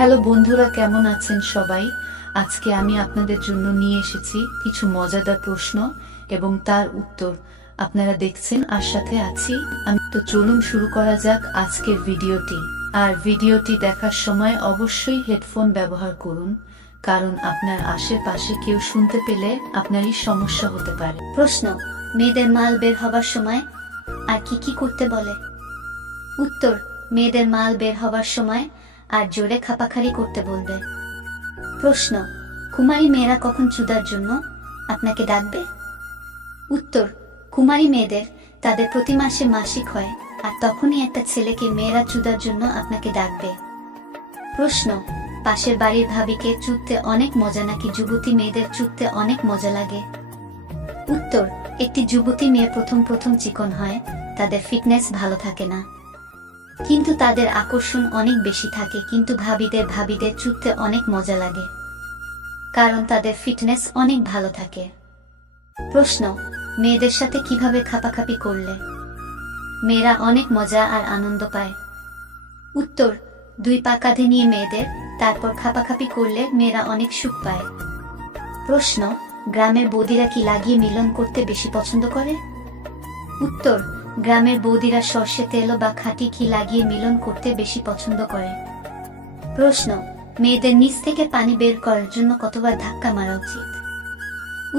Hello বন্ধুরা, কেমন আছেন সবাই? আজকে আমি আপনাদের জন্য নিয়ে এসেছি কিছু মজাদার প্রশ্ন এবং তার উত্তর। আপনারা দেখছেন আর সাথে আছি আমি। তো চলুন শুরু করা যাক আজকের ভিডিওটি। আর ভিডিওটি দেখার সময় অবশ্যই হেডফোন ব্যবহার করুন, কারণ আপনার আশেপাশে কেউ শুনতে পেলে আপনারই সমস্যা হতে পারে। প্রশ্ন: মেয়েদের মাল বের হবার সময় আর কি কি করতে বলে? উত্তর: মেয়েদের মাল বের হবার সময় আর জোরে খাপাখাড়ি করতে বলবে। প্রশ্ন: কুমারী মেয়েরা কখন চুদার জন্য আপনাকে ডাকবে? উত্তর: কুমারী মেয়েদের তাদের প্রতি মাসে মাসিক হয়, আর তখনই একটা ছেলেকে মেয়েরা চুদার জন্য আপনাকে ডাকবে। প্রশ্ন: পাশের বাড়ির ভাবিকে চুদতে অনেক মজা নাকি যুবতী মেয়েদের চুদতে অনেক মজা লাগে? উত্তর: একটি যুবতী মেয়ে প্রথম চিকন হয়, তাদের ফিটনেস ভালো থাকে না, কিন্তু তাদের আকর্ষণ অনেক বেশি থাকে। কিন্তু ভাবিদের চুদতে অনেক মজা লাগে, কারণ তাদের ফিটনেস অনেক ভালো থাকে। প্রশ্ন: মেয়েদের সাথে কিভাবে খাপাখাপি করলে মেয়েরা অনেক মজা আর আনন্দ পায়? উত্তর: দুই পা কাঁধে নিয়ে মেয়েদের, তারপর খাপাখাপি করলে মেয়েরা অনেক সুখ পায়। প্রশ্ন: গ্রামের বৌদিরা কি লাগিয়ে মিলন করতে বেশি পছন্দ করে? উত্তর: গ্রামের বৌদিরা সর্ষে তেল বা খাঁটি ঘি লাগিয়ে মিলন করতে বেশি পছন্দ করে। প্রশ্ন: মেয়েদের নিচ থেকে পানি বের করার জন্য কতবার ধাক্কা মারা উচিত?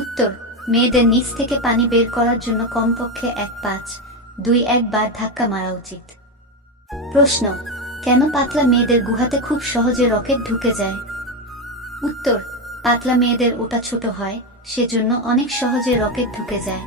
উত্তর: মেয়েদের নিচ থেকে পানি বের করার জন্য কমপক্ষে 1-5-2-1 বার ধাক্কা মারা উচিত। প্রশ্ন: কেন পাতলা মেয়েদের গুহাতে খুব সহজে রকেট ঢুকে যায়? উত্তর: পাতলা মেয়েদের ওটা ছোট হয়, সেজন্য অনেক সহজে রকেট ঢুকে যায়।